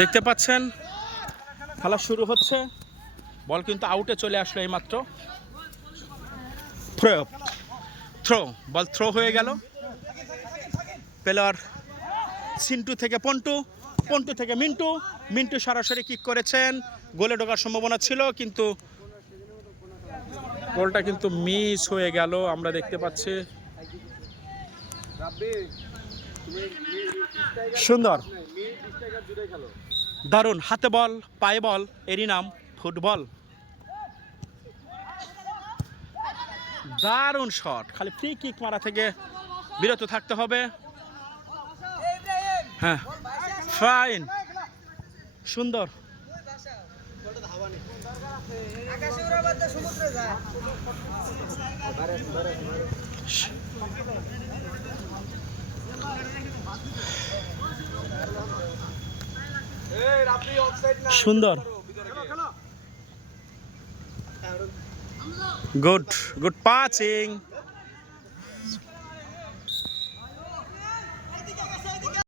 দেখতে পাচ্ছেন খেলা শুরু হচ্ছে। বল কিন্তু আউটে চলে আসলো এইমাত্র। থ্রো বল থ্রো হয়ে গেল। প্লেয়ার সিন্টু থেকে পন্টু, পন্টু থেকে মিন্টু, মিন্টু সরাসরি কিক করেছেন। গোলে ঢোকার সম্ভাবনা ছিল কিন্তু গোলটা কিন্তু মিস হয়ে গেল। আমরা দেখতে পাচ্ছি সুন্দর, দারুণ হাতে বল পায়ে বল, এরই নাম ফুটবল। দারুণ শট, খালি ফ্রি কিক মারা থেকে বিরত থাকতে হবে। হ্যাঁ ফাইন, সুন্দর। সুন্দর, গুড গুড পাসিং।